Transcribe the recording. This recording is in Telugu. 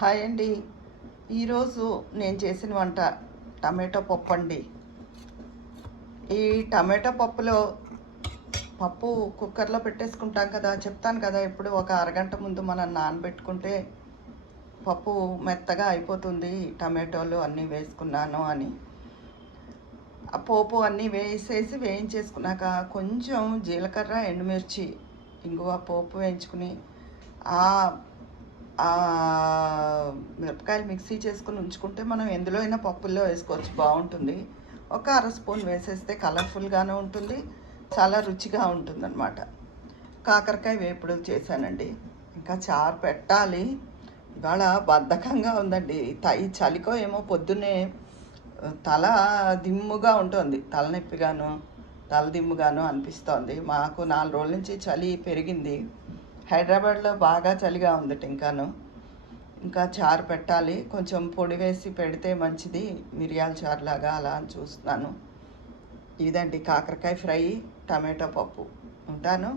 హాయ్ అండి. ఈరోజు నేను చేసిన వంట టమాటో పప్పు అండి. ఈ టమాటో పప్పులో పప్పు కుక్కర్లో పెట్టేసుకుంటాం కదా, చెప్తాను కదా ఎప్పుడు ఒక అరగంట ముందు మనం నానబెట్టుకుంటే పప్పు మెత్తగా అయిపోతుంది, టమాటోలు అన్నీ వేసుకున్నాను అని. ఆ పోపు అన్నీ వేయించేసుకున్నాక కొంచెం జీలకర్ర, ఎండుమిర్చి, ఇంగువ పోపు వేయించుకుని ఆ మిరపకాయలు మిక్సీ చేసుకుని ఉంచుకుంటే మనం ఎందులో అయినా పప్పుల్లో వేసుకోవచ్చు, బాగుంటుంది. ఒక అర స్పూన్ వేసేస్తే కలర్ఫుల్గానే ఉంటుంది, చాలా రుచిగా ఉంటుంది అన్నమాట. కాకరకాయ వేపుడు చేశానండి. ఇంకా చారు పెట్టాలి. ఇవాళ బద్ధకంగా ఉందండి. ఈ చలికో ఏమో పొద్దున్నే తల దిమ్ముగా ఉంటుంది, తలనొప్పిగాను తలదిమ్ముగాను అనిపిస్తోంది. మాకు 4 రోజుల నుంచి చలి పెరిగింది. హైదరాబాద్లో బాగా చలిగా ఉందట. ఇంకా చారు పెట్టాలి. కొంచెం పొడి వేసి పెడితే మంచిది, మిరియాల చారులాగా అలా అని చూస్తున్నాను. ఇదండి కాకరకాయ ఫ్రై, టమాటో పప్పు. ఉంటాను.